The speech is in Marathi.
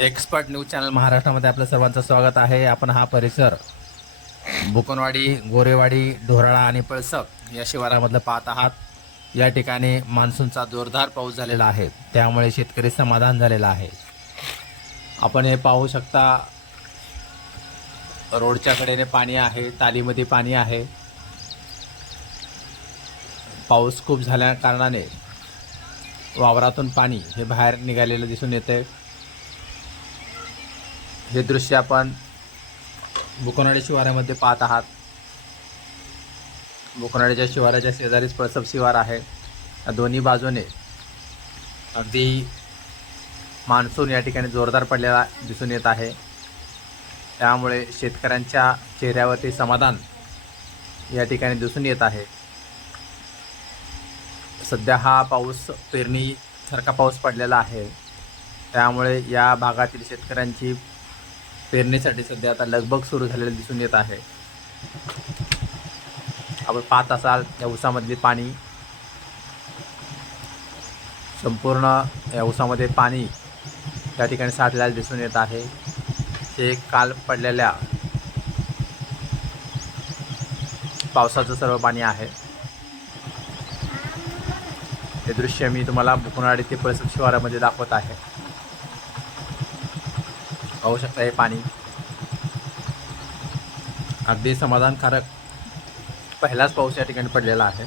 एक्सपर्ट न्यूज चॅनल महाराष्ट्रामध्ये आपलं सर्वांचं स्वागत आहे. आपण हा परिसर बुकनवाडी, गोरेवाडी, ढोराळा आणि पळसप या शिवारामधलं पाहत आहात. या ठिकाणी मान्सूनचा जोरदार पाऊस झालेला आहे, त्यामुळे शेतकरी समाधान झालेला आहे. आपण हे पाहू शकता, रोडच्या कडेने पाणी आहे, तालीमध्ये पाणी आहे. पाऊस खूप झाल्या कारणाने वावरातून पाणी हे बाहेर निघालेलं दिसून येते. हे दृश्य आपण बुकनवाडी शिवारामध्ये पाहत आहात. बुकनवाडीच्या शिवाराच्या शेजारीच पळसप शिवार आहे. दोन्ही बाजूने अगदी मान्सून या ठिकाणी जोरदार पडलेला दिसून येत आहे. त्यामुळे शेतकऱ्यांच्या चेहऱ्यावरती समाधान या ठिकाणी दिसून येत आहे. सध्या हा पाऊस पेरणीसारखा पाऊस पडलेला आहे, त्यामुळे या भागातील शेतकऱ्यांची पेरणीसाठी सध्या आता लगबग सुरू झालेली दिसून येत आहे. आपण पाहत असाल या ऊसामधली पाणी, संपूर्ण या ऊसामध्ये पाणी त्या ठिकाणी साठलेलं दिसून येत आहे. हे काल पडलेल्या पावसाचं सर्व पाणी आहे. हे दृश्य मी तुम्हाला बुकनवाडी ते पळसप शिवारामध्ये दाखवत आहे. पाहू शकता हे पाणी अगदी समाधानकारक पहिलाच पाऊस या ठिकाणी पडलेला आहे.